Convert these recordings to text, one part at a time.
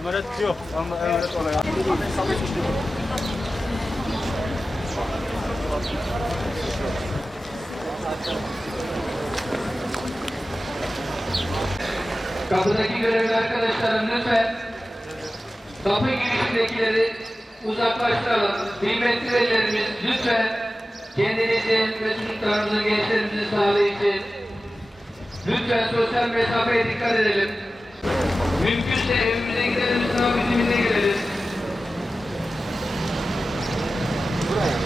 Emanet yok. Emanet oraya. Kapıdaki görevli arkadaşlarım lütfen kapı girişindekileri uzaklaştıralım. Kıymetli velilerimiz lütfen kendinizi ve çocuklarımızı, gençlerimizi sağlayın. Lütfen sosyal mesafeye dikkat edelim. Mümkünse evimize gidelim, sınav bitiminde girelim.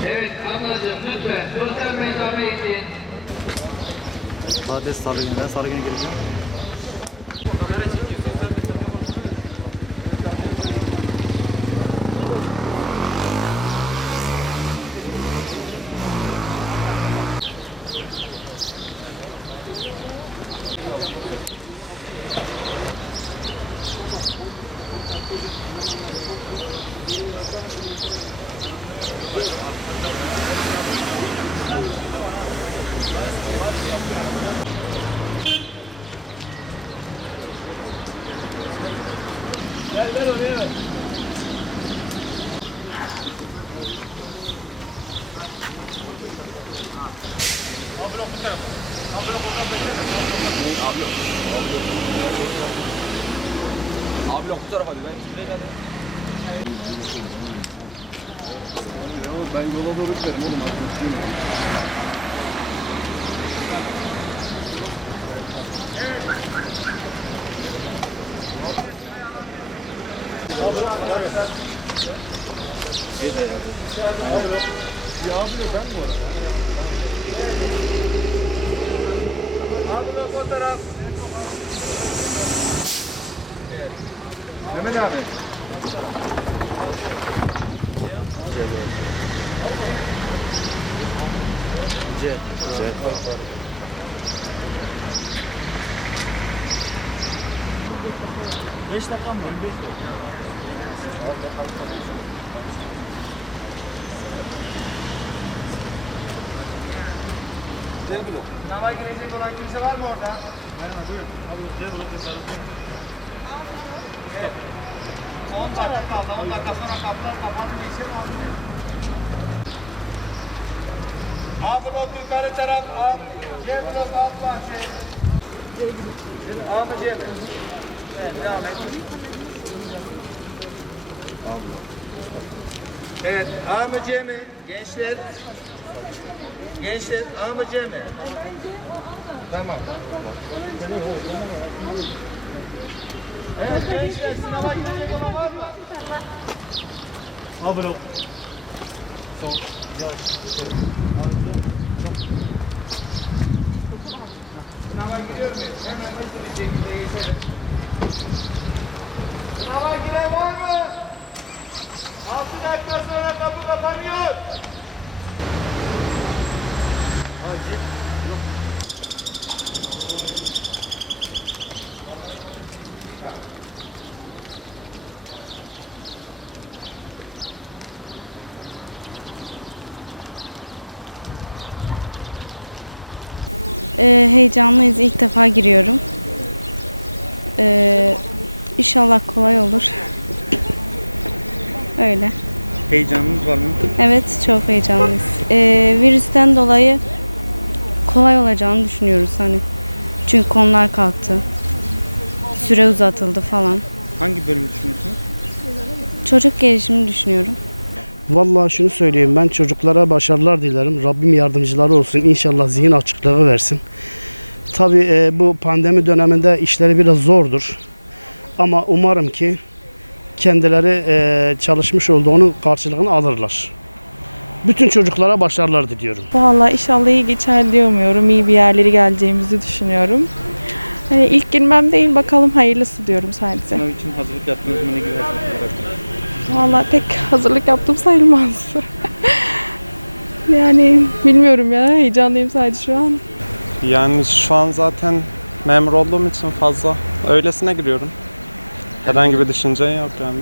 Evet ablacığım lütfen sosyal mesafe için. Patates salı günü. Ben salı günü gireceğim. Ver oraya ver. Abi blok bu tarafa. Abi blok oradan bekleme. Abi blok bu tarafa. Ben yola doğru gidelim oğlum. Abi blok. Abi fotoğraf. Mehmet abi. Beş dakika mı? 5 dakika. Sınava girecek olan kimse var mı orada? Merhaba, buyurun. Abi, evet. 10 dakika kaldı. 10 dakika sonra kapılar kapanır. Geçelim abi. A blok yukarı taraf. C blok alt bahçe. A mı C mi? Evet, devam et. Evet, A mı C mi? Gençler. Gençler, A mı C mi? Tamam. Evet, gençler, sınava gidecek olan var mı? A blok. Sol. Sınava giriyor muyuz? Hemen hızlı bir şekilde geçelim. Sınava giren var mı? 6 dakika sonra kapı kapanıyor. Acil. Yok. Heyecanlıyız. İlk defa giriyorum. İnşallah kolay olur. Öyle. Heyecanınız var mı? Evet, çok heyecanlıyız. Virüsten dolayı kolay olacağını düşünüyoruz hani. Çünkü konular kalktı. Süre uzatıldı falan. Hangi bölümü düşünüyorsunuz? Çocuk gelişimini düşünüyorum. Vallahi şunu söyleyeyim, ben çocuklara başarılar dilerim. Rabbim yardımcıları olsun. İnşallah zihin açıklığı versin. Tabii bu pandemi döneminde işleri biraz zordur. Ama umarım ki kendileri çalışmış olduğunun karşılığını alırlar. Bütün çocuklara başarılar diliyorum. Vallahi inşallah iyi geçer diye umuyorum. İyi bir yerlere geleceğimizi düşünüyorum. Hani ilk girmem değil, bakalım hayırlısı diyorum sadece. Sınav için hazırlık yaptınız mı? Ne gibi hazırlıklar yaptınız? Vallahi pek hazırlık yaptım sayılmaz. Yani bilmiyorum ya, heyecanlıyım sadece şu an. Yani şu an zaten memur olduğum için fazla öylesine giriyorum. Herhangi bir düşünce yok yani.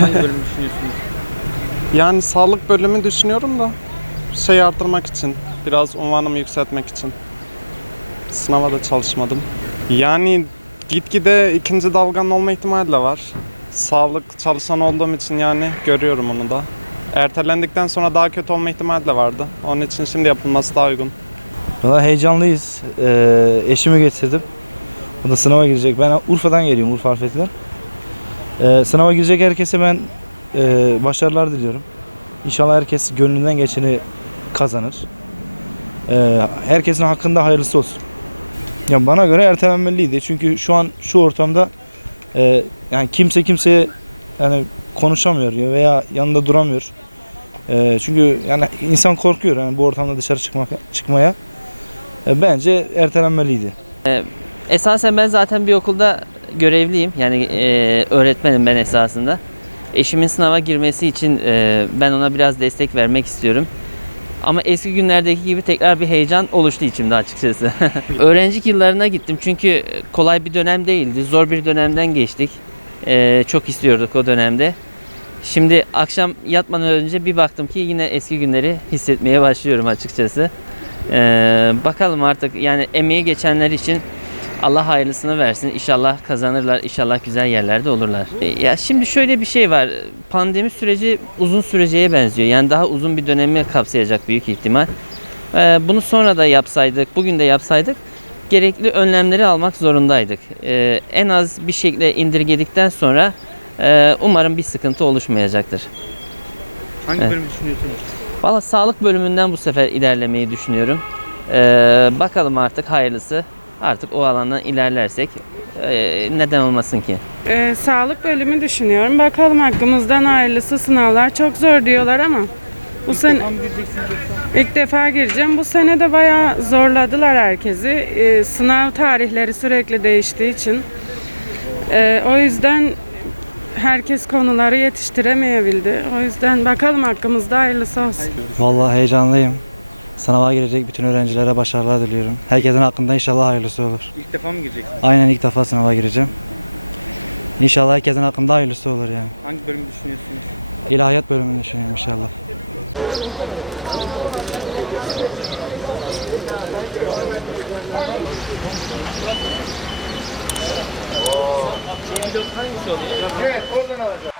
Hangi bölümü düşünüyorsunuz? Yani sağlık bölümü düşünüyorum da şey arttırmak için, biraz unvanımı yükseltmek için. Sınava da çalışmadım. Yani Gitgide ikinci dalganın olma ihtimali de var. Sağlık çalışanı olduğum için yani görüyorum onu da. Ertelendikten sonra daha kötü olma ihtimali de vardı. Onun için şimdi yapılması daha uygun. Valla heyecanlıyız. Eşimi getirdim. O da sınava girecek. Ben Urfa'dan geliyorum, Urfa Harfeti'den. Sınava girecek herkese ben başarılar diliyorum. İnşallah herkes gönlünden geçeni kazanır. Herkesin hakkında hayırlısı olsun. Ya bana göre ertelenmeliydi. Çünkü şu an şu ortamda yani kimse kimseye yani konuşamıyor veya yanında duramıyor. Çünkü yani insan korkuyor yani bu ortamda dışarı çıkmaya. Bence ertelenmeliydi. Esasen ben zaten bir okulda görevliyim. Yani öğretmenim ben esasında. Eşimin sınava girmesi için ben ona biraz destek vermek istiyorum. Ama eski günlerdeki gibi tekrar bir heyecan oluştu içimde açıkçası. Öğrencilik yıllarına gittim çünkü kolay bir dönem değildi. Zor bir dönemden geçtik. Çok istiyorduk o dönemde. Şimdi akşam yatmadan önce bir baktım ki yine eski günleri hissetmeye başlıyorum açıkçası. Bakalım artık yani emeği geçenler için Allah hayırlısını versin. İnşallah kazanırlar, inşallah güzel yerlerde olurlar. Ya şimdi şöyle bir şey var. Pandemi süreci uzun süreceğe benziyor. Yani daha uzun bir dönemi kapsayacak büyük ihtimal. Bunu sonra da yapsaydık, bugün de yapsaydık gerekli önlemleri almak zorundaydık. En az bir şekilde indirgedikten sonra umarım bir sıkıntı oluşmayacaktır. Hangi bölümü düşünüyorsunuz? Valla sağlık bölümünden bu sefer ilerlemeyi düşünüyorum. Bakalım artık hayırlısı. Artık o alandan ilerlersek neden olmasın ki? Sağlık bölümü düşünüyorum. Bakalım hakkımızdan hayırlısı. Sınavlar çok zor diyorlar ama bu sene ilk defa gireceğim. Bu sene de bayağı zorladılar herkesi. Sınav tarihleri sürekli değiştiği için. O yüzden herkes konuları yetiştiremeyebildi. O yüzden bakalım hakkımızda hayırlısı olsun. Vallahi heyecanlıyım. Sınava girecek bütün öğrencilere başarılar diliyorum. Herkesin hakkında inşallah hayırlısı olur. İlk defa mı gireceksiniz? Aynen ilk defa sınava gireceğim. İnşallah herkesin hakkında hayırlısı olur yani. Hangi bölümü düşünüyorsunuz? İlahiyat bölümünü düşünüyorum inşallah. Evet, oradan alacağım.